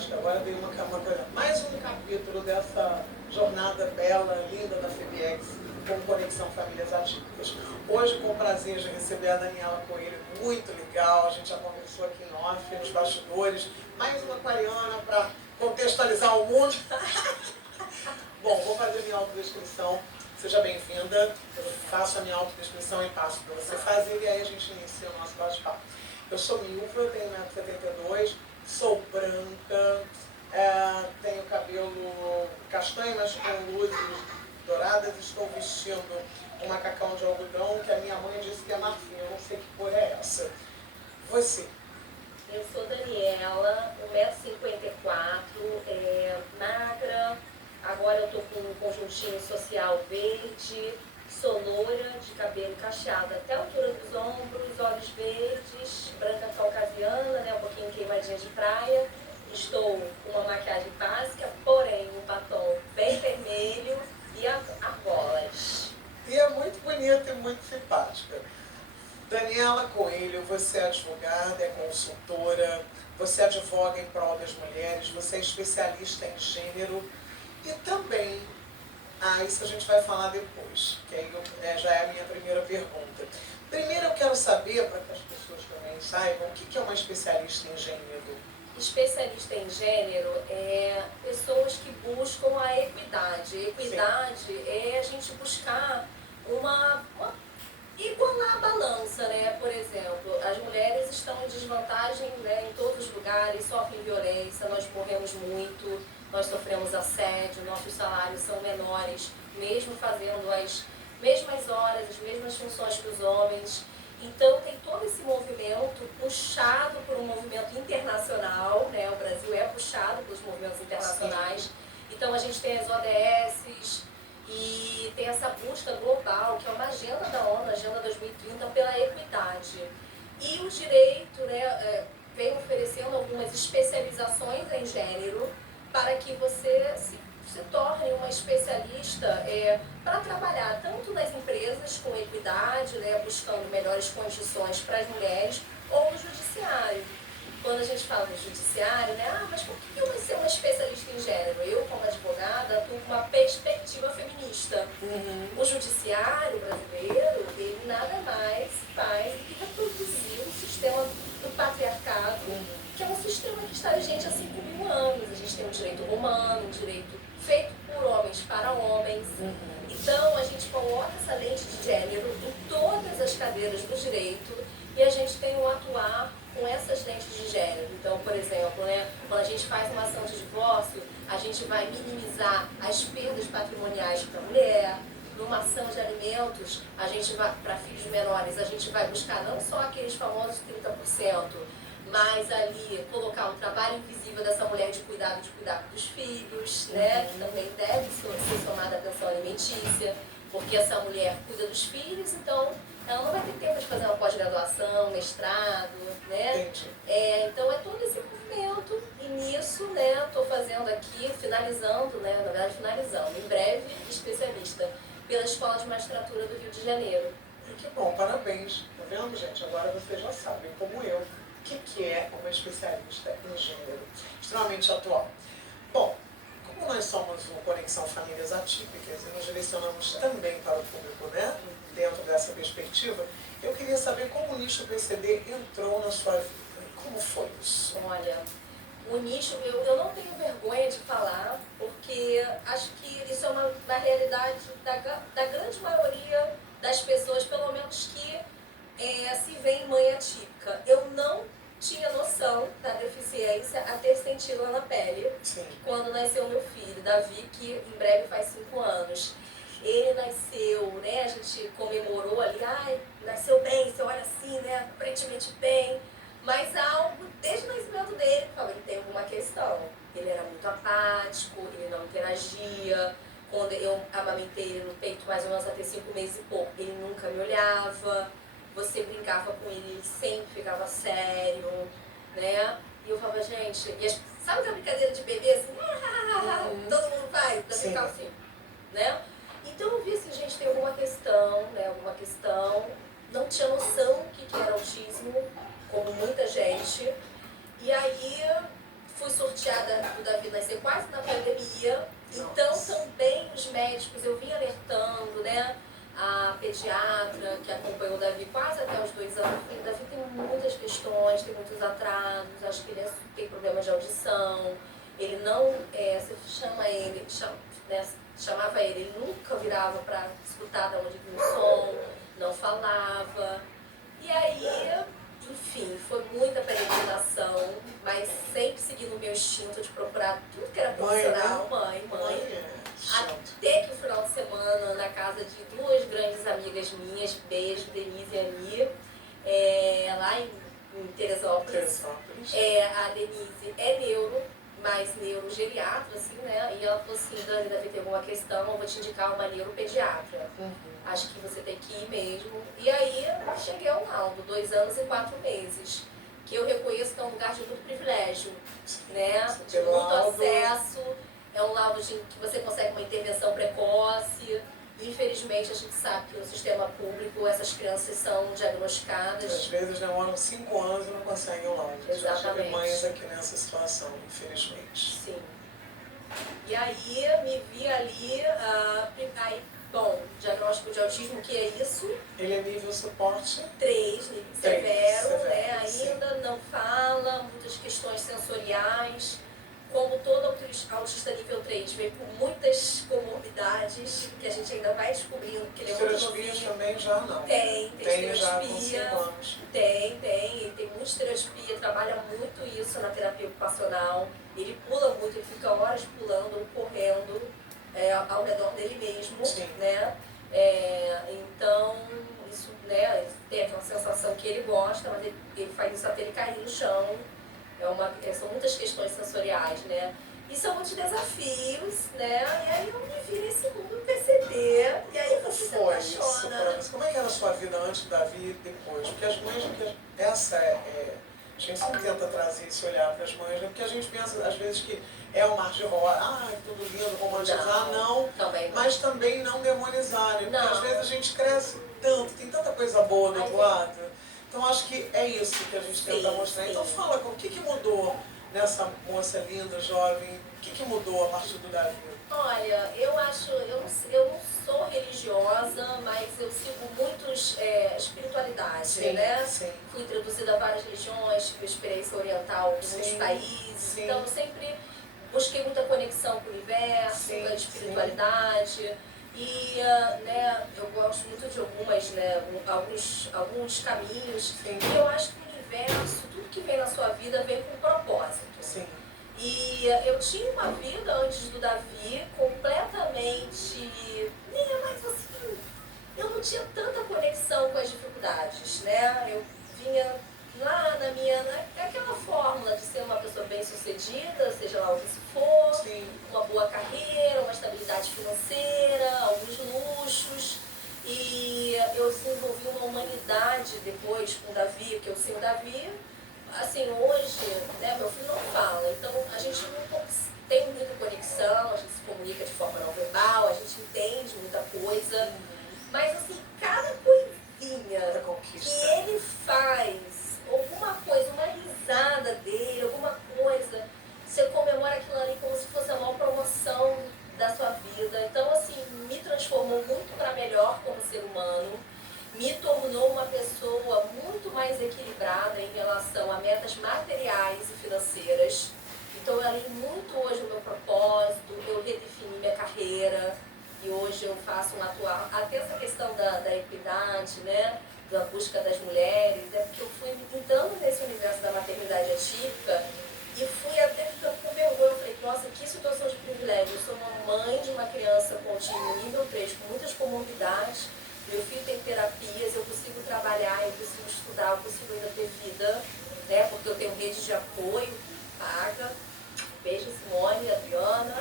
acho que agora veio mais um capítulo dessa jornada bela, linda da FEBEX, com Conexão Famílias Atípicas. Hoje, com o prazer de receber a Daniela Coelho, muito legal, a gente já conversou aqui em off, nos bastidores, mais uma aquariana para contextualizar o mundo. Bom, vou fazer minha autodescrição. Seja bem-vinda. Eu faço a minha autodescrição e passo para você fazer, e aí a gente inicia o nosso bate-papo. Eu sou Milva, tenho 1,72 m, sou branca, tenho cabelo castanho, mas com luzes douradas. Estou vestindo um macacão de algodão que a minha mãe disse que é marfim. Eu não sei que cor é essa. Você? Eu sou Daniela, 1,54 m, magra. Agora eu tô com um conjuntinho social verde, sou loira, de cabelo cacheado até a altura dos ombros, olhos verdes, branca caucasiana, né, um pouquinho queimadinha de praia. Estou com uma maquiagem básica, porém um batom bem vermelho e argolas. E é muito bonita e muito simpática. Daniela Coelho, você é advogada, é consultora, você advoga em prol das mulheres, você é especialista em gênero. E também, isso a gente vai falar depois, que aí já é a minha primeira pergunta. Primeiro eu quero saber, para que as pessoas também saibam, o que é uma especialista em gênero? Especialista em gênero é pessoas que buscam a equidade. Equidade Sim. É a gente buscar igualar a balança, né? Por exemplo, as mulheres estão em desvantagem, né, em todos os lugares, sofrem violência, nós morremos muito, nós sofremos assédio, nossos salários são menores, mesmo fazendo as mesmas horas, as mesmas funções que os homens. Então tem todo esse movimento puxado por um movimento internacional, né? O Brasil é puxado pelos movimentos internacionais. Sim. Então a gente tem as ODSs, e tem essa busca global, que é uma agenda da ONU, Agenda 2030, pela equidade. E o direito, né, vem oferecendo algumas especializações em gênero para que você se torne uma especialista para trabalhar tanto nas empresas com equidade, né, buscando melhores condições para as mulheres, ou no judiciário. Quando a gente fala no judiciário, né, mas por que eu vou ser uma especialista em gênero? Eu, como advogada, atuo com uma perspectiva feminista. O judiciário brasileiro, ele nada mais faz do que reproduzir o sistema do patriarcado, que é um sistema que está vigente há 5.000 anos. A gente tem um direito romano, um direito feito por homens para homens. Então, a gente coloca essa lente de gênero em todas as cadeiras do direito e a gente tem um atuar com essas lentes de gênero. Então, por exemplo, né, quando a gente faz uma ação de divórcio, a gente vai minimizar as perdas patrimoniais para a mulher. Numa ação de alimentos, a gente vai, para filhos menores, a gente vai buscar não só aqueles famosos 30%, mas ali colocar o trabalho invisível dessa mulher de cuidar dos filhos, né, que também deve ser somada à pensão alimentícia, porque essa mulher cuida dos filhos, então ela não vai ter tempo de fazer uma pós-graduação, mestrado, né? Então é todo esse movimento, e nisso, né, estou fazendo aqui, finalizando, né, na verdade finalizando, em breve, especialista pela Escola de Magistratura do Rio de Janeiro. Que bom, parabéns. Tá vendo, gente? Agora vocês já sabem, como eu, o que é uma especialista em gênero, extremamente atual. Bom, como nós somos uma Conexão Famílias Atípicas e nos direcionamos também para o público, né, dentro dessa perspectiva, eu queria saber como o nicho PCD entrou na sua vida. Como foi isso? Olha, o nicho, eu não tenho vergonha de falar, porque acho que isso é uma realidade da grande maioria das pessoas, pelo menos que se vê mãe atípica. Eu não tinha noção da deficiência até senti-la na pele. Sim. Quando nasceu meu filho, Davi, que em breve faz 5 anos. Ele nasceu, né, a gente comemorou ali, nasceu bem, você olha assim, né, aparentemente bem, mas algo, desde o nascimento dele, ele tem alguma questão. Ele era muito apático, ele não interagia. Quando eu amamentei ele no peito mais ou menos até 5 meses e pouco, ele nunca me olhava. Você brincava com ele, ele sempre ficava sério, né? E eu falava, gente, sabe aquela brincadeira de bebê assim? Todo mundo faz, da brincar assim, né? Então eu vi assim, gente, tem alguma questão, né? Alguma questão. Não tinha noção do que era autismo, como muita gente. E aí Fui sorteada do Davi nascer quase na pandemia, então também os médicos, eu vim alertando, né? A pediatra que acompanhou o Davi quase até os 2 anos, o Davi tem muitas questões, tem muitos atrasos, acho que ele tem problema de audição, ele não, você chama ele, né, chamava ele, ele nunca virava para escutar de onde vinha o som, não falava. E aí, enfim, foi muita peregrinação, mas sempre seguindo o meu instinto de procurar tudo que era profissional, mãe. Até que o final de semana, na casa de 2 grandes amigas minhas, beijo, Denise e Ani, lá em Teresópolis. A Denise é mais neurogeriatra, assim, né? E ela falou assim, Dani, deve ter alguma questão, eu vou te indicar uma neuropediatra. Acho que você tem que ir mesmo. E aí, cheguei ao Naldo, 2 anos e 4 meses. Que eu reconheço que é um lugar de muito privilégio, né? De muito acesso. É um laudo que você consegue uma intervenção precoce. Infelizmente, a gente sabe que no sistema público essas crianças são diagnosticadas. Às vezes demoram 5 anos e não conseguem o laudo. Exatamente. Já tive mães aqui nessa situação, infelizmente. Sim. E aí, me vi ali, bom, diagnóstico de autismo, que é isso? Ele é nível suporte? 3, nível severo, né? Sim. Ainda não fala, muitas questões sensoriais. Como todo autista nível 3, vem com muitas comorbidades, que a gente ainda vai descobrindo, que ele é muito novinho. Também já não. Tem estereotipia. Já com 5 anos. Ele tem muita estereotipia, trabalha muito isso na terapia ocupacional. Ele pula muito, ele fica horas pulando ou correndo ao redor dele mesmo. Sim. Né? Então, isso, né, tem aquela sensação que ele gosta, mas ele faz isso até ele cair no chão. São muitas questões sensoriais, né? E são muitos desafios, né? E aí eu me vi nesse mundo PCD, e aí você se apaixona. Como é que era a sua vida antes da vida e depois? Porque as mães, a gente sempre tenta trazer esse olhar para as mães, né? Porque a gente pensa, às vezes, que é um mar de rosa, tudo lindo, romantizar, não. Também não. Mas também não demonizar, né? Porque não. às vezes a gente cresce tanto, tem tanta coisa boa do outro lado. Então acho que é isso que a gente tenta mostrar. Então fala, o que mudou nessa moça linda, jovem? O que mudou a partir do Davi? Olha, eu não sou religiosa, mas eu sigo muitos espiritualidade, né? Sim. Fui introduzida a várias religiões, tive experiência oriental em muitos países, então eu sempre busquei muita conexão com o universo, com a espiritualidade. E né, eu gosto muito de alguns caminhos. E eu acho que o universo, tudo que vem na sua vida vem com um propósito. Sim. E eu tinha uma vida antes do Davi completamente, mas assim, eu não tinha tanta conexão com as dificuldades, né? Eu vinha lá naquela fórmula de ser uma pessoa bem-sucedida, seja lá o que se for, uma boa carreira, uma estabilidade financeira, alguns luxos. E eu desenvolvi uma humanidade depois com o Davi, que eu sei o Davi, assim, hoje, né, meu filho não fala, então a gente não tem muita conexão, a gente se comunica de forma não verbal, a gente entende muita coisa, mas assim, cada coisinha que ele faz, alguma coisa, uma risada dele, alguma coisa, você comemora aquilo ali como se fosse a maior promoção da sua vida. Então, assim, me transformou muito para melhor como ser humano, me tornou uma pessoa muito mais equilibrada em relação a metas materiais e financeiras. Então, eu alinho muito hoje o meu propósito, eu redefini minha carreira e hoje eu faço um atual, até essa questão da equidade, né? Da busca das mulheres, porque eu fui entrando nesse universo da maternidade atípica e fui até ficando com vergonha. Eu falei, nossa, que situação de privilégio. Eu sou uma mãe de uma criança com autismo nível 3, com muitas comorbidades. Meu filho tem terapias, eu consigo trabalhar, eu consigo estudar, eu consigo ainda ter vida, né? Porque eu tenho rede de apoio, paga. Beijo, Simone, Adriana.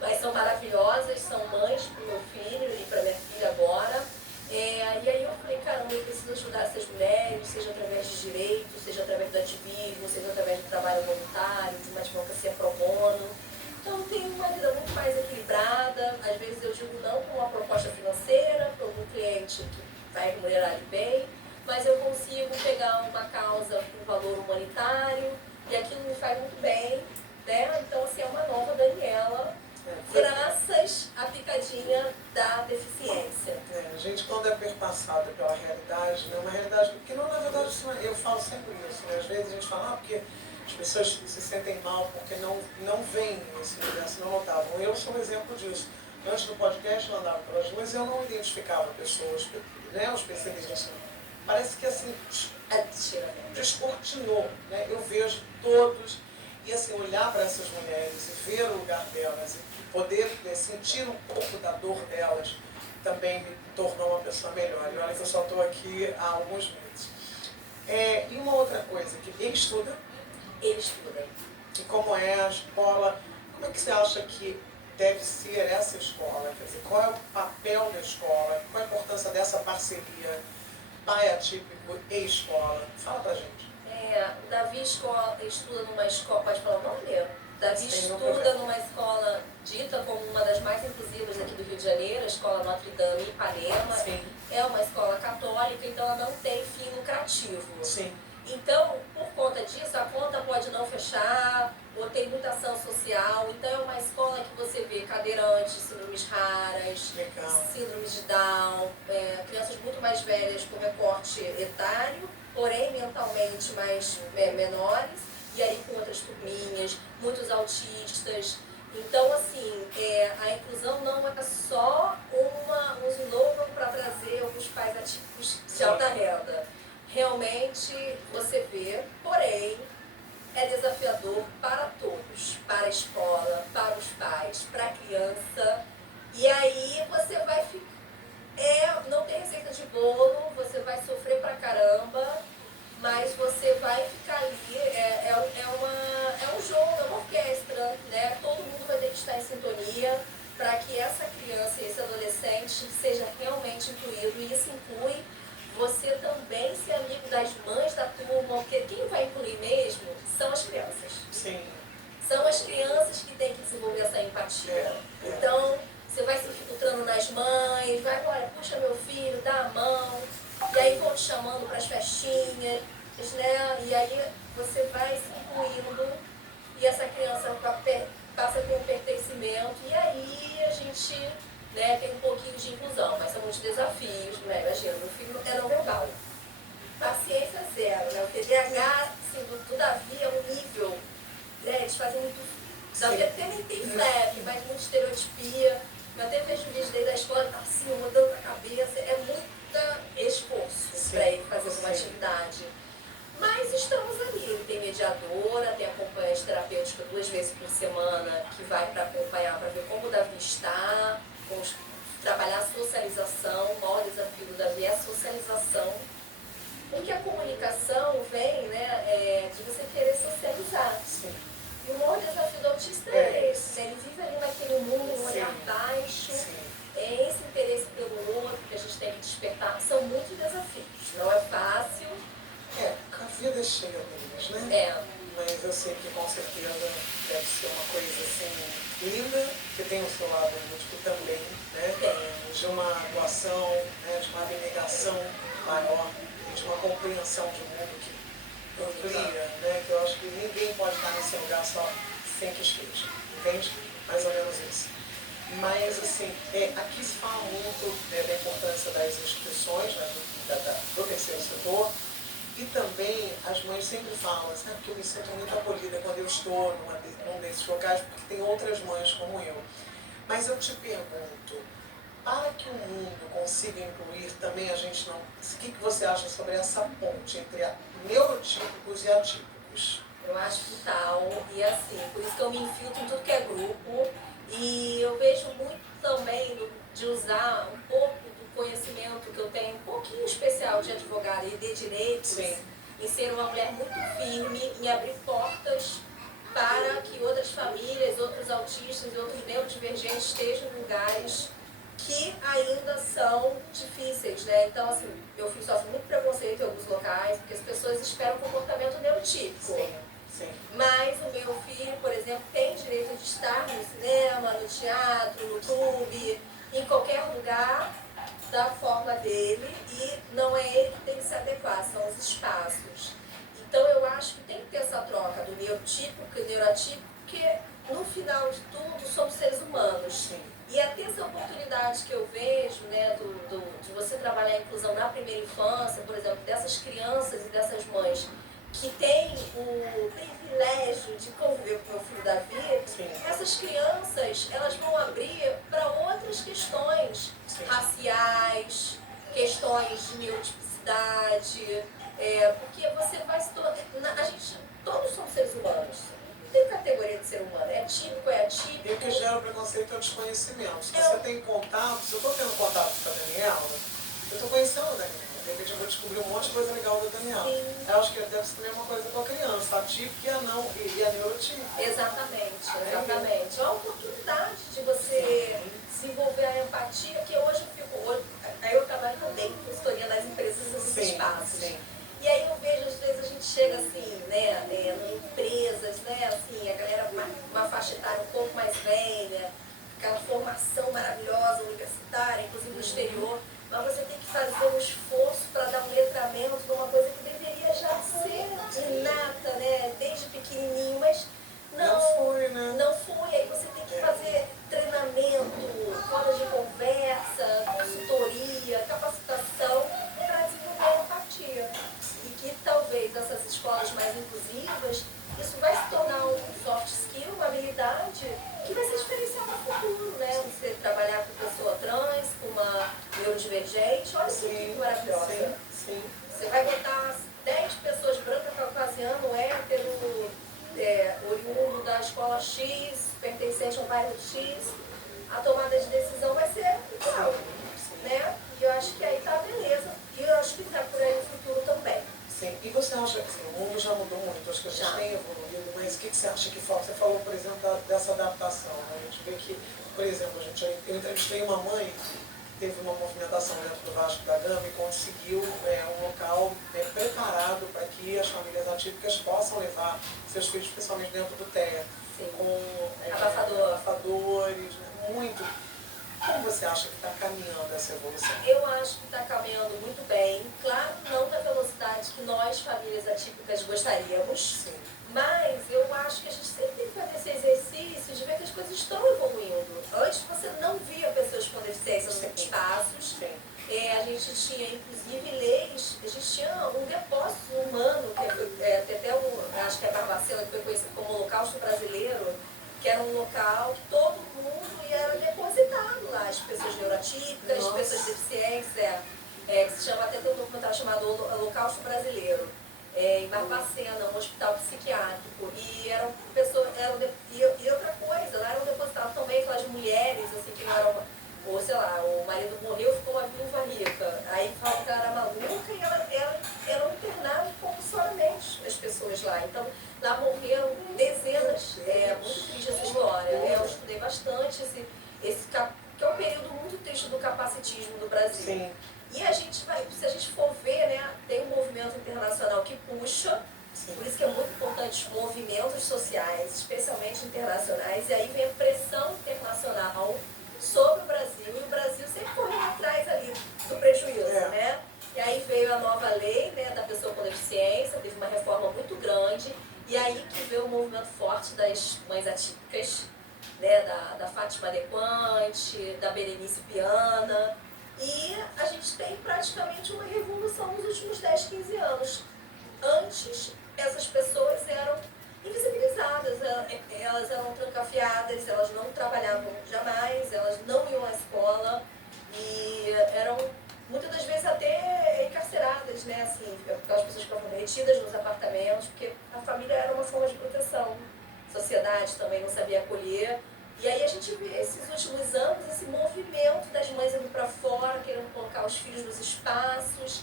Mas são maravilhosas, são mães para o meu filho e para minha filha agora. E aí eu falei, caramba, eu preciso ajudar essas mulheres, seja através de direito, seja através do ativismo, seja através do trabalho voluntário, de uma advocacia pro bono. Então eu tenho uma vida muito mais equilibrada. Às vezes eu digo não com uma proposta financeira, para algum cliente que vai remunerar ele bem, mas eu consigo pegar uma causa com valor humanitário, e aquilo me faz muito bem, né? Então, assim, é uma nova Daniela, graças à picadinha da deficiência. A gente, quando é perpassado pela realidade, né, uma realidade que não, na verdade, eu falo sempre isso, né? Às vezes a gente fala, porque as pessoas se sentem mal porque não veem esse universo, não notavam. Eu sou um exemplo disso. Antes do podcast, eu andava pelas ruas e eu não identificava pessoas, né? Os percebi isso. Parece que assim, descortinou, né? Eu vejo todos, e assim, olhar para essas mulheres e ver o lugar delas, e poder sentir um pouco da dor delas, também me tornou uma pessoa melhor. E olha que eu só estou aqui há alguns meses. E uma outra coisa, que ele estuda. Ele estuda. E como é a escola, como é que você acha que deve ser essa escola? Quer dizer, qual é o papel da escola? Qual a importância dessa parceria pai atípico e escola? Fala pra gente. O Davi estuda numa escola, pode falar o nome? Davi estuda numa escola dita como uma das mais inclusivas aqui do Rio de Janeiro, a Escola Notre Dame em Ipanema. Sim. É uma escola católica, então ela não tem fim lucrativo. Sim. Então, por conta disso, a conta pode não fechar, ou tem muita ação social. Então, é uma escola que você vê cadeirantes, síndromes raras, síndromes de Down, crianças muito mais velhas com recorte etário, porém mentalmente mais menores, e aí com outras turminhas, muitos autistas. Então, assim, a inclusão não é só um slogan para trazer alguns pais atípicos de alta renda. Realmente você vê, porém, é desafiador para todos, para a escola, para os pais, para a criança. E aí você vai ficar. Não tem receita de bolo, você vai sofrer pra caramba, mas você vai ficar ali. É um jogo, é uma orquestra, né? Todo mundo vai ter que estar em sintonia para que essa criança e esse adolescente seja realmente incluído. E isso inclui você também ser amigo das mães da turma, porque quem vai incluir mesmo são as crianças. Sim. São as crianças que têm que desenvolver essa empatia. Então, você vai se infiltrando nas mães, vai, olha, puxa meu filho, dá a mão, e aí vão te chamando para as festinhas, né? E aí você vai se incluindo, e essa criança passa a ter um pertencimento, e aí a gente, né, tem um pouquinho de inclusão, mas são muitos desafios, né? Imagina, meu filho é não verbal. Paciência zero, né? O TDAH, assim, do Davi é um nível, né? Eles fazem muito. Davi até nem tem flap, mas muita estereotipia. Eu até vejo o vídeo dele da escola, tá assim, mudando a cabeça. É muito esforço para ele fazer uma atividade. Mas estamos ali, tem mediadora, tem acompanhante terapêutica 2 vezes por semana que vai para acompanhar, para ver como o Davi está, trabalhar a socialização. O maior desafio do Davi é a socialização, porque a comunicação vem, né, de você querer socializar. Sim. E o maior desafio do autista é esse, né? Ele vive ali naquele mundo, um olhar baixo. É esse interesse pelo outro que a gente tem que despertar. São muitos desafios, não é fácil. A vida é cheia deles, né? Mas eu sei que com certeza deve ser uma coisa assim linda, que tem o seu lado lúdico também, né? De uma doação, né? De uma abnegação maior, de uma compreensão de mundo que amplia, né? Que eu acho que ninguém pode estar nesse lugar só sem que esteja, entende? Mais ou menos isso. Mas, assim, aqui se fala muito, né, da importância das instituições, né, do terceiro setor, e também as mães sempre falam, sabe, que eu me sinto muito acolhida quando eu estou num desses locais, porque tem outras mães como eu. Mas eu te pergunto, para que o mundo consiga incluir também a gente não... O que você acha sobre essa ponte entre neurotípicos e atípicos? Eu acho vital, e assim, por isso que eu me infiltro em tudo que é grupo, e eu vejo muito também de usar um pouco do conhecimento que eu tenho, um pouquinho especial de advogada e de direitos, em ser uma mulher muito firme, em abrir portas para que outras famílias, outros autistas e outros neurodivergentes estejam em lugares que ainda são difíceis, né? Então, assim, eu sofro muito preconceito em alguns locais, porque as pessoas esperam um comportamento neurotípico. Sim. Mas o meu filho, por exemplo, tem direito de estar no cinema, no teatro, no clube, em qualquer lugar da forma dele, e não é ele que tem que se adequar, são os espaços. Então eu acho que tem que ter essa troca do neurotípico e neuroatípico, porque no final de tudo somos seres humanos. Sim. E até essa oportunidade que eu vejo, né, de você trabalhar a inclusão na primeira infância, por exemplo, dessas crianças e dessas mães que têm o privilégio de conviver com o meu filho Davi, Sim. essas crianças elas vão abrir para outras questões raciais, questões de neurotipicidade, porque você vai se tornar. A gente, todos somos seres humanos. Não tem categoria de ser humano. É típico, é atípico. E o que gera o preconceito é o desconhecimento. Se você tem contato, se eu estou tendo contato com a Daniela, eu estou conhecendo a Daniela. De repente eu vou descobrir um monte de coisa legal da Daniela. Sim. Eu acho que deve ser também uma coisa com a criança, a típica e a não, e a neurotípica. Exatamente, exatamente. É uma oportunidade de você desenvolver a empatia, que hoje eu fico. Aí eu trabalho também com consultoria nas empresas e nos espaços. Sim. E aí eu vejo, às vezes, a gente chega assim, né, em empresas, né, assim, a galera uma faixa etária um pouco mais velha, aquela formação maravilhosa universitária, inclusive no exterior, mas você tem que fazer um esforço para dar um letramento de uma coisa que deveria já ser inata, né, desde pequenininho, mas Não foi, né? Não foi, aí você tem que fazer treinamento, rodas de conversa, consultoria, capacitação para desenvolver a empatia. E que talvez essas escolas mais inclusivas, isso vai se tornar um soft skill, uma habilidade que vai ser diferencial no futuro, né? Você trabalhar com pessoa trans, com uma neurodivergente, olha que maravilhosa. Sim. Você vai botar 10 pessoas brancas, caucasiano, hétero, oriundo da escola X, pertencente ao bairro X, a tomada de decisão vai ser igual, né? E eu acho que aí tá a beleza. E eu acho que tá por aí no futuro também. Sim. E você acha que assim, o mundo já mudou muito, acho que a gente tem evoluído, mas o que você acha que falta? Você falou, por exemplo, dessa adaptação. Né? A gente vê que, por exemplo, eu entrevistei uma mãe que teve uma movimentação dentro do Vasco da Gama e conseguiu um local preparado para que as famílias atípicas possam levar seus filhos, principalmente dentro do TEA, com abafadores, né? Muito. Como você acha que está caminhando essa evolução? Eu acho que está caminhando muito bem. Claro, não na velocidade que nós, famílias atípicas, gostaríamos. Sim. Mas eu acho que a gente sempre tem que fazer esse exercício de ver que as coisas estão evoluindo. Antes você não via pessoas com deficiência nos espaços. Sim. A gente tinha, inclusive, leis, a gente tinha um depósito humano, que até acho que é Barbacena, que foi conhecido como Holocausto Brasileiro, que era um local que todo mundo ia depositado lá, as pessoas neurotípicas, as pessoas deficientes, que se chama, até tem um documentário chamado Holocausto Brasileiro, em Barbacena, um hospital psiquiátrico, e eram pessoas, e outra coisa, lá eram depositadas também aquelas mulheres, assim, que não eram, ou sei lá, o marido morreu, ficou uma viúva rica, aí falavam que ela era maluca e ela internava compulsoriamente as pessoas lá, então lá morreram dezenas, muito triste essa história, eu estudei bastante que é um período muito triste do capacitismo do Brasil. Sim. E a gente vai, se a gente for ver, né, tem um movimento internacional que puxa, por isso que é muito importante os movimentos sociais, especialmente internacionais, e aí vem a pressão internacional sobre o Brasil, e o Brasil sempre correndo atrás ali do prejuízo, né? E aí veio a nova lei, né, da pessoa com deficiência, teve uma reforma muito grande, e aí que veio o movimento forte das mães atípicas, né, da Fátima Adequante, da Berenice Piana, e a gente tem praticamente uma revolução nos últimos 10, 15 anos. Antes, essas pessoas eram invisibilizadas, elas eram trancafiadas, elas não trabalhavam jamais, elas não iam à escola e eram muitas das vezes até encarceradas, né, assim, aquelas pessoas que foram retidas nos apartamentos, porque a família era uma forma de proteção, a sociedade também não sabia acolher. E aí a gente vê esses últimos anos esse movimento das mães indo para fora, querendo colocar os filhos nos espaços.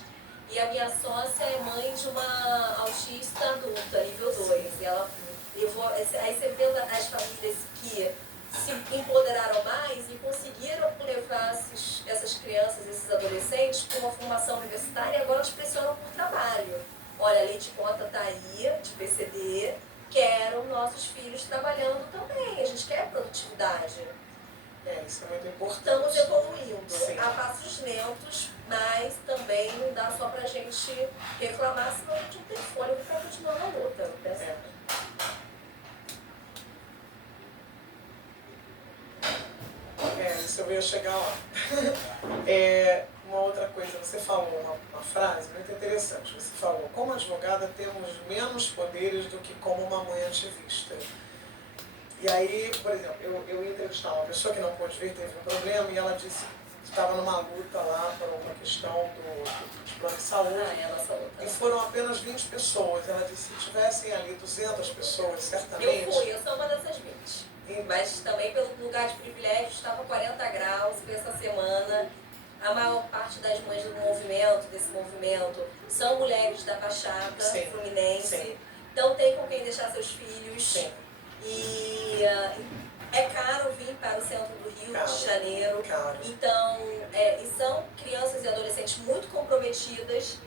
E a minha sócia é mãe de uma autista adulta, nível 2. E ela levou, aí você vê as famílias que se empoderaram mais e conseguiram levar essas crianças, esses adolescentes para uma formação universitária, e agora elas pressionam por trabalho. Olha, a lei de cota está aí, de PCD, querem nossos filhos trabalhando também, a gente quer produtividade. Isso é muito importante. Estamos evoluindo Sim. a passos lentos, mas também não dá só pra gente reclamar, senão a gente não tem fôlego para continuar na luta. Isso eu ia chegar lá. Uma outra coisa, você falou uma frase muito interessante. Você falou, como advogada temos menos poderes do que como uma mãe ativista. E aí, por exemplo, eu ia entrevistar uma pessoa que não pôde vir, teve um problema, e ela disse que estava numa luta lá por uma questão dos planos de saúde. E foram apenas 20 pessoas. Ela disse que se tivessem ali 200 pessoas, certamente... Eu sou uma dessas 20. Mas também pelo lugar de privilégio, estava 40 graus por essa semana. A maior parte das mães desse movimento, são mulheres da Baixada Fluminense. Sim. Então tem com quem deixar seus filhos. Sim. E é caro vir para o centro do Rio de Janeiro. Caro. Então, e são crianças e adolescentes muito comprometidas.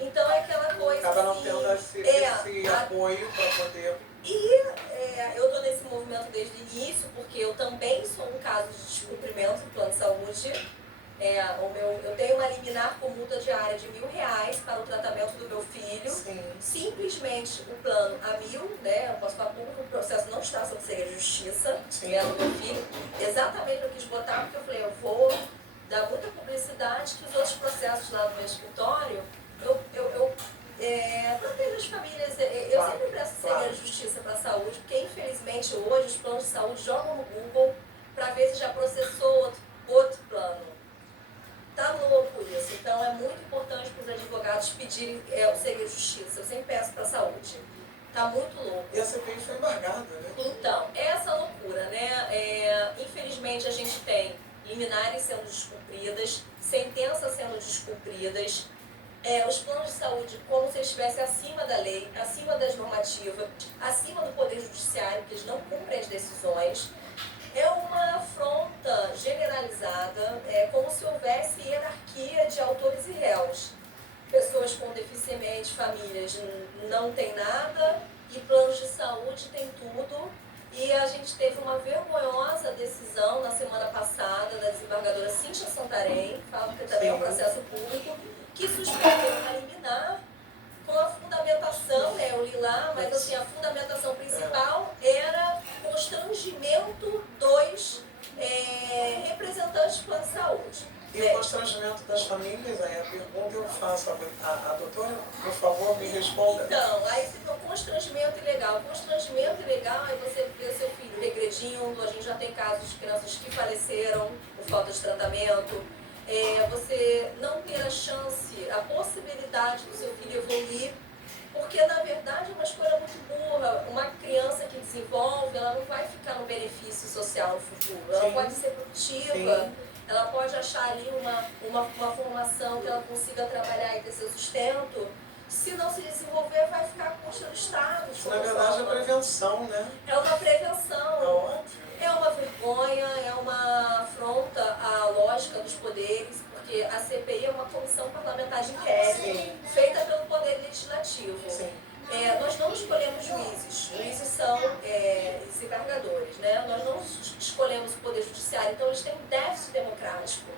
Então é aquela coisa. Acaba não tendo esse apoio para poder. Eu estou nesse movimento desde o início, porque eu também sou um caso de descumprimento do plano de saúde. Eu tenho uma liminar com multa diária de R$1.000 para o tratamento do meu filho. Sim. Simplesmente o plano a 1.000, né? Eu posso falar público, o processo não está sob segredo de justiça, do meu filho. Exatamente eu quis botar, porque eu falei, eu vou dar muita publicidade que os outros processos lá no meu escritório, protejo as famílias. Eu sempre presto segredo de justiça para a saúde, porque infelizmente hoje os planos de saúde jogam no Google para ver se já processou outro plano. Está louco isso. Então é muito importante para os advogados pedirem o segredo de justiça. Eu sempre peço para a saúde. Está muito louco. E a CPI foi embargada, né? Então, essa loucura, né? Infelizmente a gente tem liminares sendo descumpridas, sentenças sendo descumpridas, os planos de saúde como se eles estivessem acima da lei, acima das normativas, acima do poder judiciário, que eles não cumprem as decisões. É uma afronta generalizada, como se houvesse hierarquia de autores e réus. Pessoas com deficiente, famílias não têm nada e planos de saúde têm tudo. E a gente teve uma vergonhosa decisão na semana passada da desembargadora Cíntia Santarém, falo que também é um processo público, que suspendeu uma liminar com a fundamentação, eu li lá, mas assim, a fundamentação principal era constrangimento dos representantes do plano de saúde. E o constrangimento das famílias, aí a pergunta eu faço a doutora, por favor, me responda. Então, aí você tem um constrangimento ilegal. Constrangimento ilegal é você ver seu filho regredindo, a gente já tem casos de crianças que faleceram por falta de tratamento. Você não ter a chance, a possibilidade do seu filho evoluir, porque na verdade é uma escolha muito burra. Uma criança que desenvolve, ela não vai ficar no benefício social no futuro. Ela pode ser produtiva, ela pode achar ali uma formação que ela consiga trabalhar e ter seu sustento. Se não se desenvolver, vai ficar à custa do Estado. Na verdade, é prevenção, né? É uma prevenção. É óbvio. É uma vergonha, é uma afronta à lógica dos poderes, porque a CPI é uma comissão parlamentar de inquérito feita pelo Poder Legislativo. Nós não escolhemos juízes são desembargadores, né? Nós não escolhemos o Poder Judiciário, então eles têm um déficit democrático.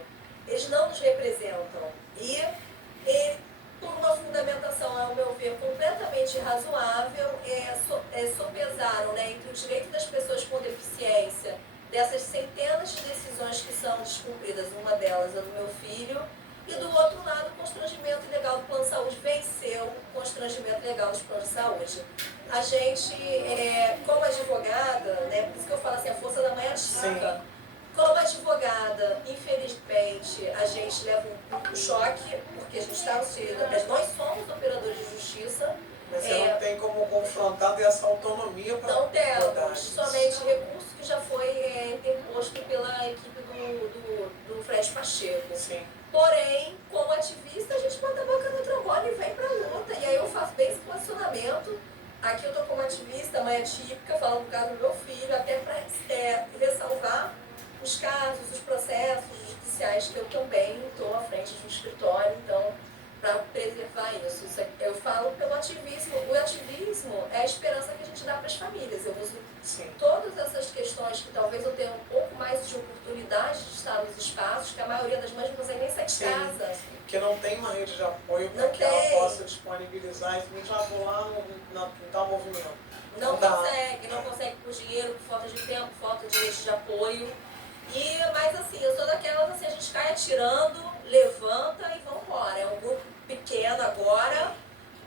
Eles não nos representam. E por uma fundamentação, ao meu ver, completamente irrazoável, sopesaram, né, entre o direito das pessoas com deficiência, dessas centenas de decisões que são descumpridas, uma delas é do meu filho, e do outro lado, o constrangimento ilegal do plano de saúde venceu o constrangimento ilegal dos planos de saúde. A gente, como advogada, né, por isso que eu falo assim, a força da mãe ativa. Como advogada, infelizmente, a gente leva um choque, porque a gente está nós somos operadores de justiça. Mas você não tem como confrontar dessa autonomia para não temos, somente recurso que já foi interposto pela equipe do Fred Pacheco. Porém, como ativista, a gente bota a boca no trombone e vem para a luta. E aí eu faço bem esse posicionamento. Aqui eu estou como ativista, mãe atípica, falando do caso do meu filho, até para ressalvar os casos, os processos judiciais que eu também estou à frente de um escritório, então, para preservar isso. Eu falo pelo ativismo. O ativismo é a esperança que a gente dá para as famílias. Eu uso todas essas questões que talvez eu tenha um pouco mais de oportunidade espaços que a maioria das mães não consegue nem sair de casa. Porque não tem uma rede de apoio para que ela possa disponibilizar e simplesmente vou lá no tal movimento. Não consegue por dinheiro, por falta de tempo, por falta de rede de apoio. Mas assim, eu sou daquelas assim, a gente cai atirando, levanta e vamos embora. É um grupo pequeno agora,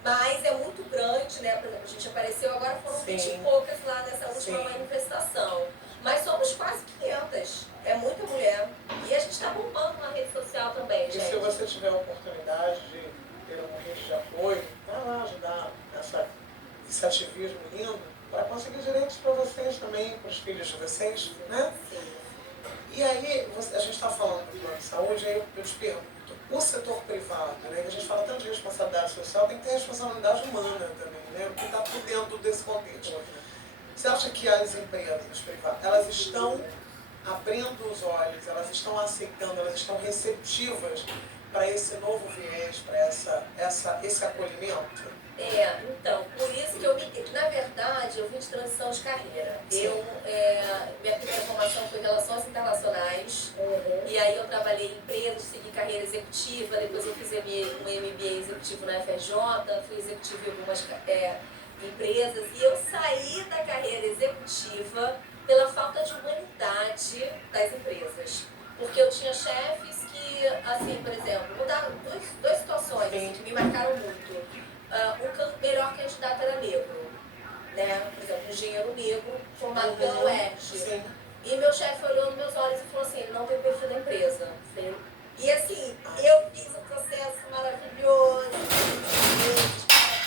mas é muito grande, né? Por exemplo, a gente apareceu agora, foram 20 e poucas lá nessa última manifestação. Mas somos quase 500. É muita mulher. E a gente está bombando na rede social também, gente. E se você tiver a oportunidade de ter uma rede de apoio, vai lá ajudar esse ativismo lindo para conseguir direitos para vocês também, para os filhos de vocês, né? Sim. E aí, a gente está falando do plano de saúde, aí eu te pergunto, o setor privado, né, que a gente fala tanto de responsabilidade social, tem que ter responsabilidade humana também, né, porque está por dentro desse contexto. Você acha que as empresas privadas, elas estão abrindo os olhos, elas estão aceitando, elas estão receptivas para esse novo viés, para esse acolhimento? Então, por isso que eu na verdade, eu vim de transição de carreira. Minha primeira formação foi em Relações Internacionais, e aí eu trabalhei em empresas, segui carreira executiva, depois eu fiz um MBA executivo na FRJ, fui executivo em algumas empresas, e eu saí da carreira executiva pela falta de humanidade das empresas. Porque eu tinha chefes que, assim, por exemplo, vou dar duas situações assim, que me marcaram muito. O melhor candidato era negro, né? Por exemplo, um engenheiro negro formado pela UERJ. E meu chefe olhou nos meus olhos e falou assim, ele não tem o perfil da empresa. E assim, eu fiz um processo maravilhoso,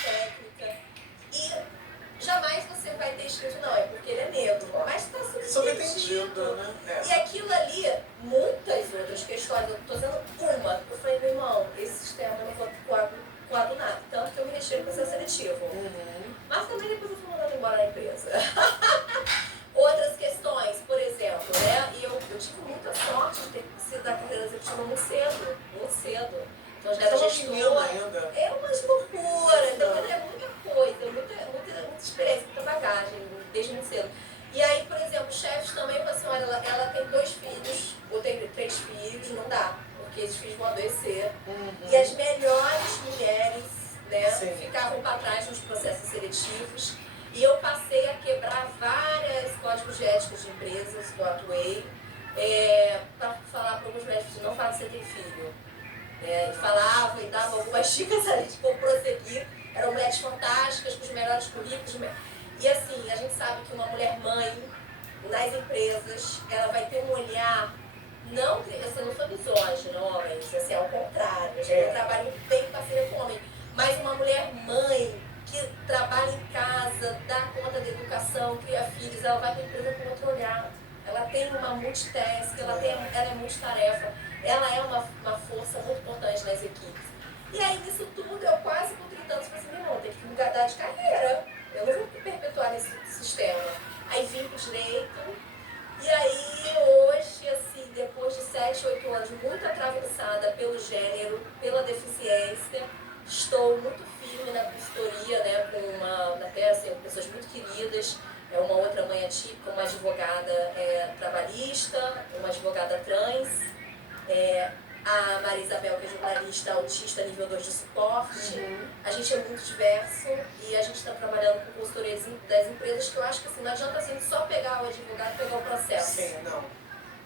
técnica, e jamais você vai ter escrito, não, é porque ele é negro, mas está subentendido, né? E aquilo ali, muitas outras questões, eu estou dizendo uma, eu falei, meu irmão, esse sistema não foi coadunado, tanto que eu me deixei no processo seletivo. Mas também depois eu fui mandando embora da empresa. Outras questões, por exemplo, né? E eu tive muita sorte de ter sido da carreira executiva muito cedo, muito cedo. Então, já era gestora. É uma loucura, então é muita coisa, muita experiência, muita bagagem, desde muito cedo. E aí, por exemplo, chefes também falam assim, olha, ela tem 2 filhos, ou tem 3 filhos, não dá, porque esses filhos vão adoecer. E as melhores mulheres, né, ficavam para trás nos processos seletivos. E eu passei a quebrar vários códigos de ética de empresas que eu atuei, para falar para alguns médicos, não fala que você tem filho. E falava e dava algumas dicas ali de como prosseguir. Eram mulheres fantásticas, com os melhores currículos. E assim, a gente sabe que uma mulher mãe, nas empresas, ela vai ter um olhar, não, assim, eu não sou misógina, homens, assim, ao contrário, eu trabalho muito bem em parceria com homem, mas uma mulher mãe, que trabalha em casa, dá conta da educação, cria filhos, ela vai para a empresa com outro olhar. Ela tem uma multitask, ela é multitarefa, ela é uma força muito importante nas equipes. E aí, nisso tudo, eu quase com 30 anos falei assim, não, tem que mudar de carreira, eu não vou perpetuar nesse sistema. Aí vim para o direito, e aí hoje, assim, depois de 7, 8 anos, muito atravessada pelo gênero, pela deficiência, estou muito firme na consultoria, né, com pessoas muito queridas, uma outra mãe atípica, uma advogada trabalhista, uma advogada trans, a Maria Isabel, que é jornalista autista nível 2 de suporte. A gente é muito diverso e a gente está trabalhando com consultoria das empresas, que eu acho que assim, não adianta a gente só pegar o advogado e pegar o processo.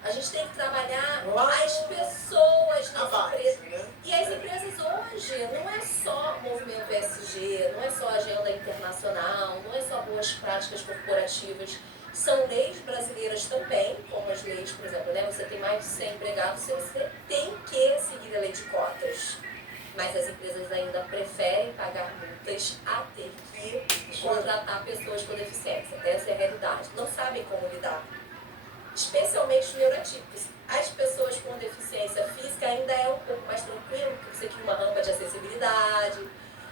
A gente tem que trabalhar as pessoas nas empresas. Né? E as empresas hoje não é só movimento ESG, não é só agenda internacional, não é só boas práticas corporativas. São leis brasileiras também, como as leis, por exemplo, né? Você tem mais de 100 empregados, você tem que seguir a lei de cotas. Mas as empresas ainda preferem pagar multas a ter que contratar pessoas com deficiência. Essa é a realidade. Não sabem como lidar. Especialmente os neurotípicos. As pessoas com deficiência física ainda é um pouco mais tranquilo, porque você cria uma rampa de acessibilidade.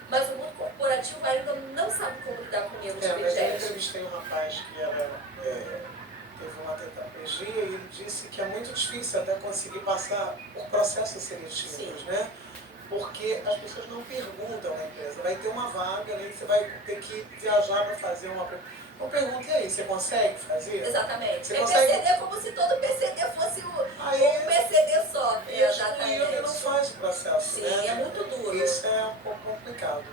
Mas o mundo corporativo ainda não sabe como lidar com neurodivergente. Eu entrevistei um rapaz que teve uma tetraplegia e ele disse que é muito difícil até conseguir passar por processos seletivos, né? Porque as pessoas não perguntam na empresa. Vai ter uma vaga, né? Você vai ter que viajar para fazer uma... Então pergunta, e aí, você consegue fazer? Exatamente. Você consegue... PCD é como se todo PCD fosse Aí, um PCD só. E ele não faz o processo, sim, né? É muito duro. Isso é um pouco complicado.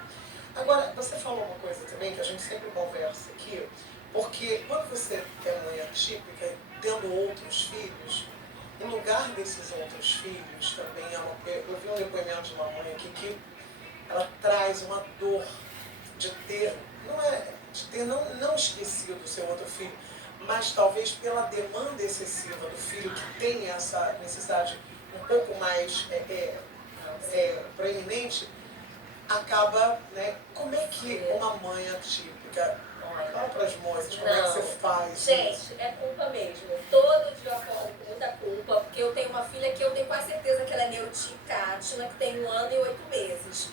Agora, você falou uma coisa também que a gente sempre conversa aqui, porque quando você é mãe atípica, tendo outros filhos, em lugar desses outros filhos também, eu vi um depoimento de uma mãe aqui que ela traz uma dor de ter, não esquecido o seu outro filho, mas talvez pela demanda excessiva do filho que tem essa necessidade um pouco mais proeminente, acaba, né? Como é que uma mãe atípica, fala para as moças, como é que você faz? Gente, é culpa mesmo. Todo dia eu acordo com muita culpa, porque eu tenho uma filha que eu tenho quase certeza que ela é neurotípica, Atila, que tem 1 ano e 8 meses.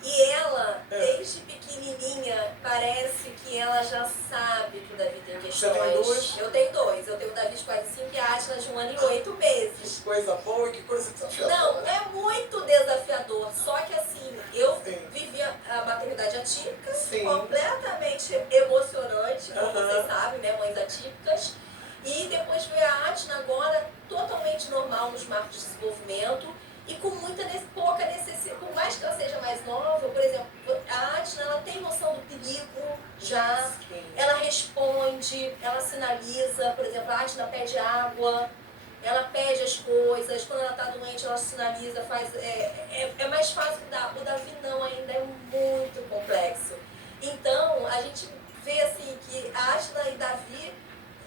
E ela, desde pequenininha, parece que ela já sabe que o Davi tem questões. Você tem 2? Eu tenho 2. Eu tenho o Davi de quase 5 e a Atila de 1 ano e 8 meses. Que coisa boa e que coisa desafiadora. Não, é muito desafiador. Só que assim, eu Sim. vivi a maternidade atípica, Sim. completamente emocionante, como vocês sabem, né, mães atípicas. E depois veio a Atila agora totalmente normal nos marcos de desenvolvimento e com pouca necessidade, por mais que ela seja mais nova, por exemplo, a Atila, ela tem noção do perigo já, ela responde, ela sinaliza, por exemplo, a Atila pede água, ela pede as coisas, quando ela está doente ela sinaliza, faz, é mais fácil o Davi não, ainda é muito complexo. Então, a gente vê assim que a Atila e Davi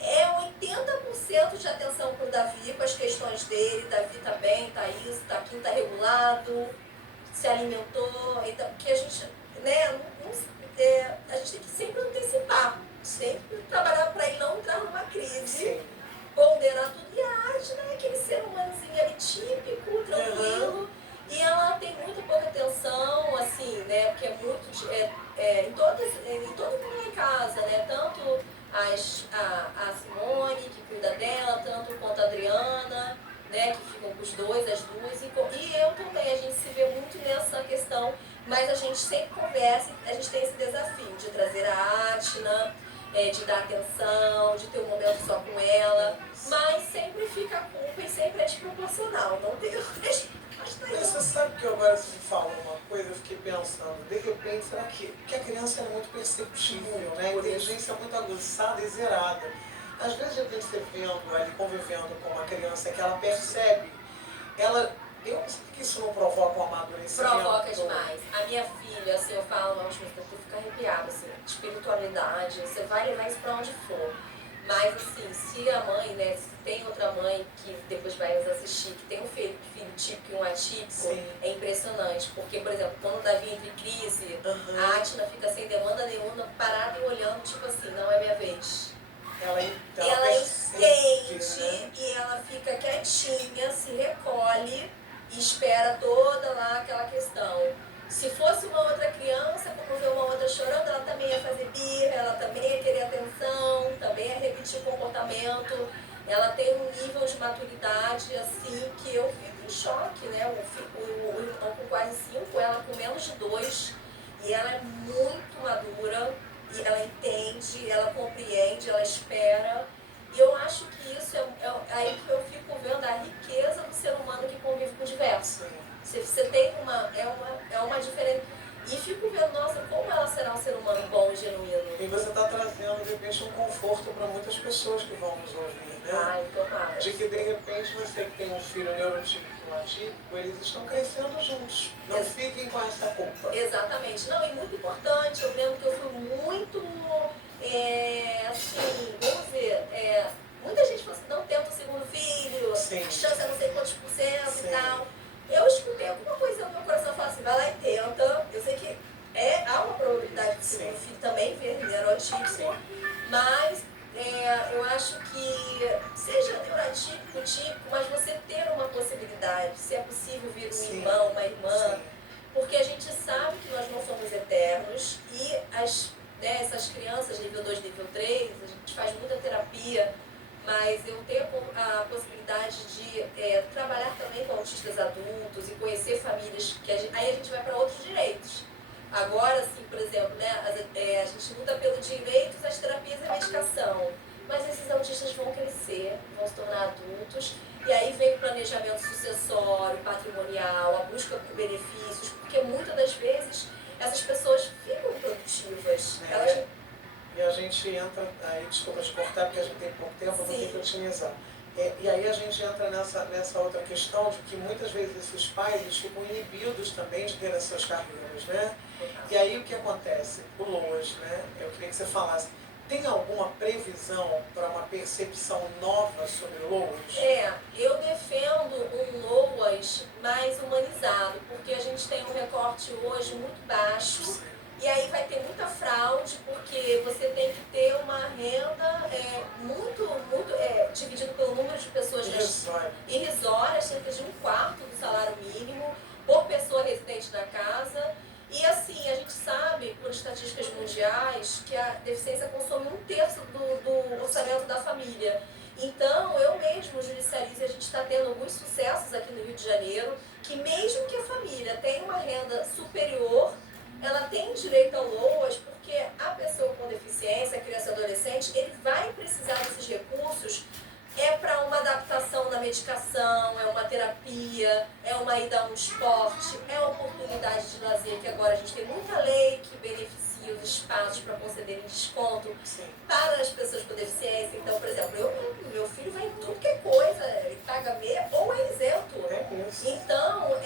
é 80% de atenção para o Davi, com as questões dele. Davi está bem, está isso, está aquilo, está regulado, se alimentou. Então, porque a gente, né, a gente tem que sempre antecipar, sempre trabalhar para ele não entrar numa crise, Sim. ponderar tudo. E a Arte, né, aquele ser humanozinho ali típico, tranquilo, e ela tem muito pouca atenção, assim, né, porque é muito, em todo mundo lá em casa, né, tanto a Simone, que cuida dela, tanto quanto a Adriana, né, que ficam com os dois, as duas, e eu também. A gente se vê muito nessa questão, mas a gente sempre conversa, a gente tem esse desafio de trazer a Atna, de dar atenção, de ter um momento só com ela, mas sempre fica a culpa e sempre é desproporcional, não tem resposta. Mas você sabe que agora você fala uma coisa, eu fiquei pensando, de repente, será que... Porque a criança é muito perceptível, né? A inteligência é muito aguçada e zerada. Às vezes, de repente, você vendo ali, convivendo com uma criança que ela percebe, eu não sei que isso não provoca um amadurecimento. Provoca demais. A minha filha, assim, eu falo, eu fico arrepiada, assim, espiritualidade, você vai levar isso pra onde for. Mas, assim, se a mãe, né, se tem outra mãe que depois vai nos assistir, que tem um filho típico e um atípico, sim, é impressionante. Porque, por exemplo, quando o Davi entra em crise, a Atna fica sem demanda nenhuma, parada e olhando, tipo assim, não é minha vez. Ela entende, né? E ela fica quietinha, se recolhe e espera toda lá aquela questão. Se fosse uma outra criança, como ver uma outra chorando, ela também ia fazer birra, ela também ia querer atenção, também ia repetir o comportamento. Ela tem um nível de maturidade, assim, que eu fico em choque, né? O irmão com quase 5, ela com menos de 2, e ela é muito madura, e ela entende, ela compreende, ela espera. E eu acho que isso é aí que eu fico vendo a riqueza do ser humano que convive com o diverso. Você tem uma diferença. E fico vendo, nossa, como ela será um ser humano bom e genuíno. E você está trazendo, de repente, um conforto para muitas pessoas que vão nos ouvir, né? Ai, tomara. De que, de repente, você que tem um filho neurotípico e um atípico, eles estão crescendo juntos. Não fiquem com essa culpa. Exatamente. Não, e muito importante, eu lembro que eu fui muito, assim, vamos ver, muita gente falou assim, não tenta o segundo filho, sim, a chance é não sei quantos por cento, sim, e tal. Eu escutei alguma coisa no meu coração, falar assim, vai lá e tenta. Eu sei que há uma probabilidade de segundo filho também vir neurotípico, mas eu acho que seja neurotípico, típico, mas você ter uma possibilidade, se é possível vir um irmão, uma irmã, porque a gente sabe que nós não somos eternos e essas crianças nível 2, nível 3, a gente faz muita terapia, mas eu tenho a possibilidade de trabalhar também com autistas adultos e conhecer famílias, aí a gente vai para outros direitos. Agora, assim, por exemplo, né, a gente luta pelo direito às terapias e medicação, mas esses autistas vão crescer, vão se tornar adultos, E aí vem o planejamento sucessório, patrimonial, a busca por benefícios, porque muitas das vezes essas pessoas ficam produtivas. Elas... E a gente entra, aí desculpa te cortar porque a gente tem pouco tempo, eu vou ter que otimizar. E aí a gente entra nessa outra questão de que muitas vezes esses pais eles ficam inibidos também de ter as suas carreiras, né? E aí o que acontece? O LOAS, né? Eu queria que você falasse, tem alguma previsão para uma percepção nova sobre o LOAS? Eu defendo um LOAS mais humanizado, porque a gente tem um recorte hoje muito baixo. E aí vai ter muita fraude, porque você tem que ter uma renda muito dividida pelo número de pessoas irrisória, cerca de 1/4 do salário mínimo por pessoa residente na casa. E assim, a gente sabe, por estatísticas mundiais, que a deficiência consome 1/3 do orçamento da família. Então, eu mesmo judicializo, e a gente está tendo alguns sucessos aqui no Rio de Janeiro, que mesmo que a família tenha uma renda superior, ela tem direito ao LOAS, porque a pessoa com deficiência, a criança e adolescente, ele vai precisar desses recursos para uma adaptação na medicação, é uma terapia, é uma ida a um esporte, é oportunidade de lazer, que agora a gente tem muita lei que beneficia os espaços para concederem desconto para as pessoas com deficiência. Então, por exemplo, meu filho vai em tudo que é coisa, ele paga meia ou é isento. Então,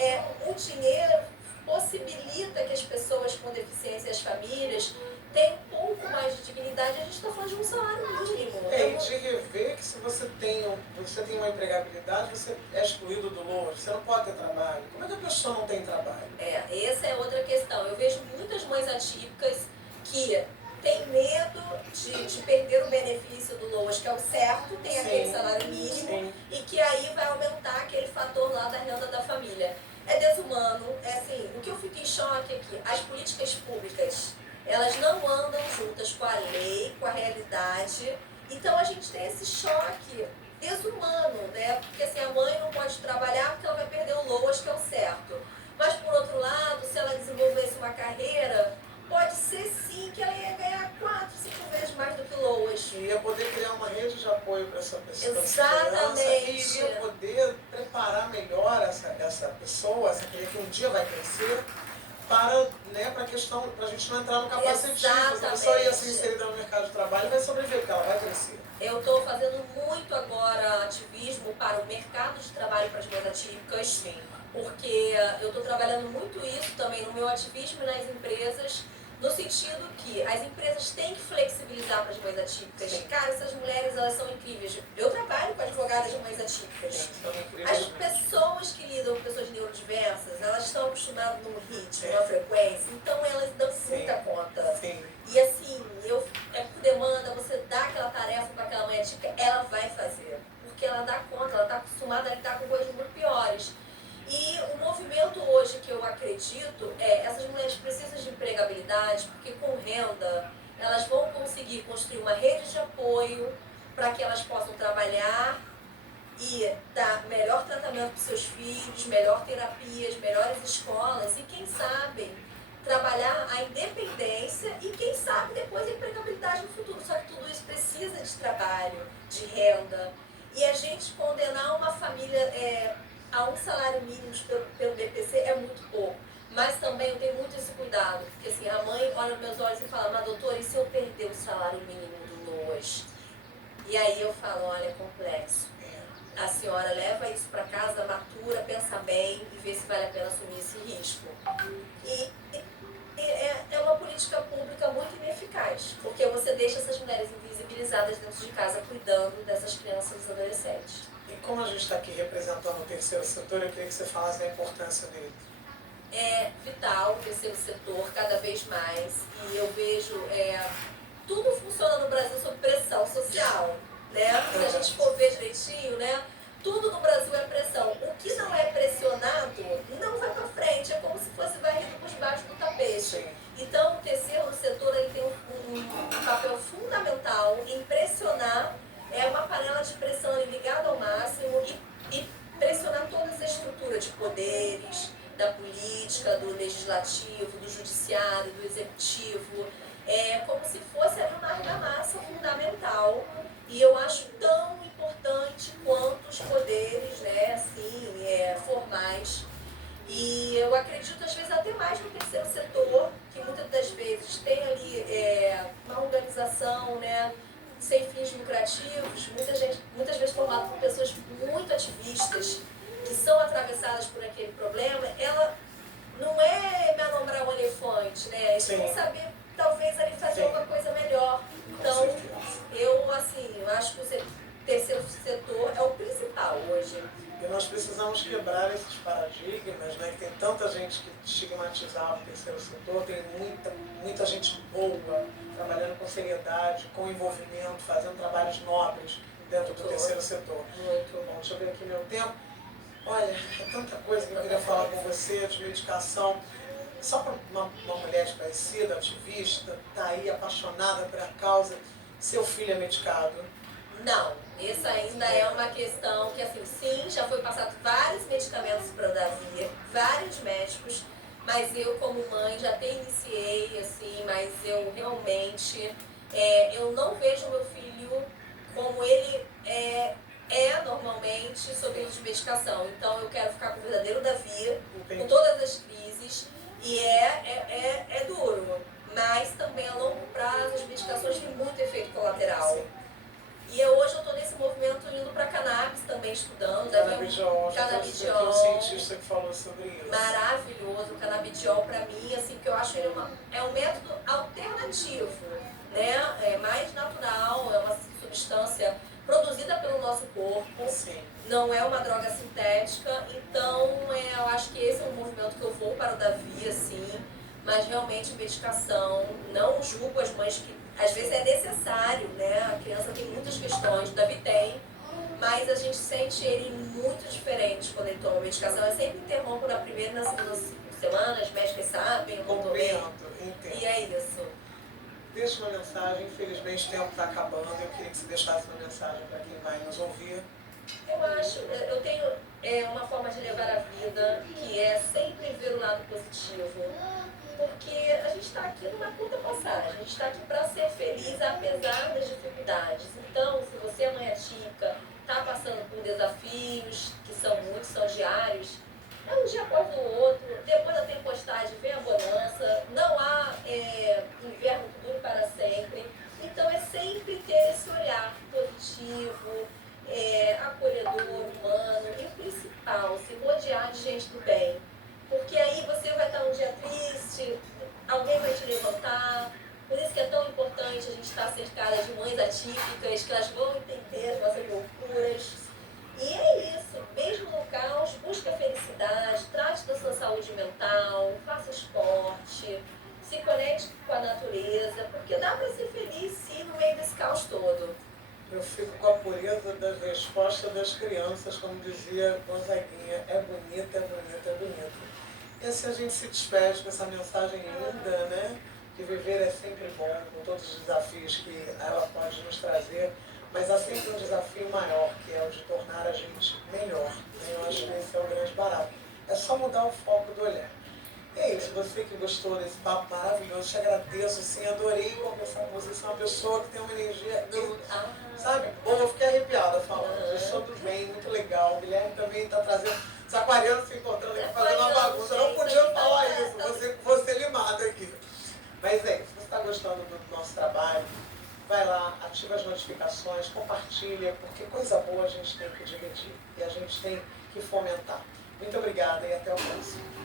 o dinheiro possibilita que as pessoas com deficiência e as famílias tenham um pouco mais de dignidade. A gente está falando de um salário mínimo. E de rever que se você tem uma empregabilidade, você é excluído do LOAS, você não pode ter trabalho. Como é que a pessoa não tem trabalho? Essa é outra questão. Eu vejo muitas mães atípicas que têm medo de perder o benefício do LOAS, que é o certo, tem aquele salário mínimo, e que aí vai aumentar aquele fator lá da renda da família. É desumano, assim, o que eu fico em choque é que as políticas públicas, elas não andam juntas com a lei, com a realidade, então a gente tem esse choque desumano, né? Porque assim, a mãe não pode trabalhar porque ela vai perder o LOAS, que é o certo. Mas por outro lado, se ela desenvolvesse uma carreira, pode ser sim que ela ia ganhar 4, 5 vezes mais do que o LOAS. E ia poder criar uma rede de apoio para essa pessoa. Exatamente. E ia poder preparar melhor essa pessoa, essa criança que um dia vai crescer, para a gente não entrar no capacitismo. A pessoa ia se inserir no mercado de trabalho e vai sobreviver, porque ela vai crescer. Eu estou fazendo muito agora ativismo para o mercado de trabalho para as mães atípicas, porque eu estou trabalhando muito isso também no meu ativismo e nas empresas, no sentido que as empresas têm que flexibilizar para as mães atípicas. Cara, essas mulheres, elas são incríveis. Eu trabalho com advogadas de mães atípicas. As pessoas que lidam com pessoas neurodiversas, elas estão acostumadas num ritmo, numa frequência, então elas dão muita conta. E assim, por demanda, você dá aquela tarefa para aquela mãe atípica, ela vai fazer. Porque ela dá conta, ela está acostumada a lidar com coisas muito piores. E o movimento hoje que eu acredito essas mulheres precisam de empregabilidade, porque com renda elas vão conseguir construir uma rede de apoio para que elas possam trabalhar e dar melhor tratamento para os seus filhos, melhor terapias, melhores escolas e quem sabe trabalhar a independência e quem sabe depois a empregabilidade no futuro. Só que tudo isso precisa de trabalho, de renda. E a gente condenar uma família a um salário mínimo pelo BPC é muito pouco. Mas também eu tenho muito esse cuidado, porque assim, a mãe olha nos meus olhos e fala, mas doutora, e se eu perder o salário mínimo do LOAS? E aí eu falo, olha, é complexo. A senhora leva isso para casa, matura, pensa bem e vê se vale a pena assumir esse risco. E é uma política pública muito ineficaz, porque você deixa essas mulheres invisibilizadas dentro de casa, cuidando dessas crianças e adolescentes. E como a gente está aqui representando o terceiro setor, eu queria que você falasse da importância dele. É vital o terceiro setor, cada vez mais. E eu vejo, tudo funciona no Brasil sob pressão social, né? Se a gente for ver direitinho, né? Tudo no Brasil é pressão. O que não é pressionado não vai para frente. É como se fosse varrido por debaixo do tapete. Então, o terceiro setor ele tem um papel fundamental em pressionar. É uma panela de pressão ligada ao máximo e pressionar todas as estruturas de poderes, da política, do legislativo, do judiciário, do executivo. É como se fosse ali uma argamassa fundamental. E eu acho tão importante quanto os poderes E eu acredito, às vezes, até mais no terceiro setor, que muitas das vezes tem ali uma organização, né, sem fins lucrativos, muitas vezes formada por pessoas muito ativistas, que são atravessadas por aquele problema. Ela não é me anombrar um elefante, né? Eles vão saber, talvez, ali fazer uma coisa melhor. Então, eu acho que o terceiro setor é o principal hoje. E nós precisamos quebrar esses paradigmas, né? Que tem tanta gente que estigmatizava o terceiro setor, tem muita gente boa, trabalhando com seriedade, com envolvimento, fazendo trabalhos nobres dentro do terceiro setor. Muito bom. Deixa eu ver aqui meu tempo. Olha, é tanta coisa que eu queria falar com você, de medicação. Só para uma mulher desconhecida, ativista, está aí apaixonada pela causa, seu filho é medicado? Não, essa ainda é uma questão que, assim, sim, já foi passado vários medicamentos para o Davi, vários médicos, mas eu, como mãe, já até iniciei, assim, mas eu realmente, eu não vejo meu filho como ele normalmente sob uso de medicação. Então, eu quero ficar com o verdadeiro Davi, com todas as crises, e é duro, mas também a longo prazo as medicações têm muito efeito colateral. Sim. E hoje eu estou nesse movimento indo para cannabis também, estudando. Canabidiol, canabidiol. Um cientista que falou sobre isso. Maravilhoso, o canabidiol para mim, assim, que eu acho ele é um método alternativo, né? É mais natural, é uma substância produzida pelo nosso corpo. Sim. Não é uma droga sintética, então eu acho que esse é um movimento que eu vou para o Davi, assim, mas realmente medicação, não julgo as mães que às vezes é necessário, né? A criança tem muitas questões, o Davi tem, mas a gente sente ele muito diferente quando ele toma medicação. Eu sempre interrompo na primeira e na segunda semana, as médicas sabem, eu não bem. E é isso. Deixa uma mensagem, infelizmente o tempo está acabando, eu queria que você deixasse uma mensagem para quem vai nos ouvir. Eu tenho uma forma de levar a vida que é sempre ver o lado positivo. Porque a gente está aqui numa curta passagem, a gente está aqui para ser feliz apesar das dificuldades. Então, se você é mãe atípica, está passando por desafios, que são muitos, são diários, é um dia após o outro, depois da tempestade vem a bonança, não há inverno que dure para sempre. Então, é sempre ter esse olhar positivo, acolhedor, humano, e o principal, se rodear de gente do bem. Porque aí você vai estar um dia triste, alguém vai te levantar. Por isso que é tão importante a gente estar cercada de mães atípicas, que elas vão entender as nossas loucuras. E é isso, mesmo no caos, busca a felicidade, trate da sua saúde mental, faça esporte, se conecte com a natureza, porque dá para ser feliz sim no meio desse caos todo. Eu fico com a pureza das respostas das crianças, como dizia Gonzaguinha, é bonita, é bonita, é bonita. E assim a gente se despede com essa mensagem linda, né? Que viver é sempre bom, com todos os desafios que ela pode nos trazer, mas há sempre um desafio maior, que é o de tornar a gente melhor. Eu acho que esse é o grande barato. É só mudar o foco do olhar. E é isso, você que gostou desse papo maravilhoso, te agradeço, assim, adorei conversar com você. Você é uma pessoa que tem uma energia, sabe? Bom, eu fiquei arrepiada falando, pessoa do bem, muito legal. O Guilherme também está trazendo, os aquarianos se encontrando aqui, fazendo uma bagunça. Eu não podia falar isso, você limado aqui. Mas é isso, se você está gostando do nosso trabalho, vai lá, ativa as notificações, compartilha, porque coisa boa a gente tem que dividir e a gente tem que fomentar. Muito obrigada e até o próximo.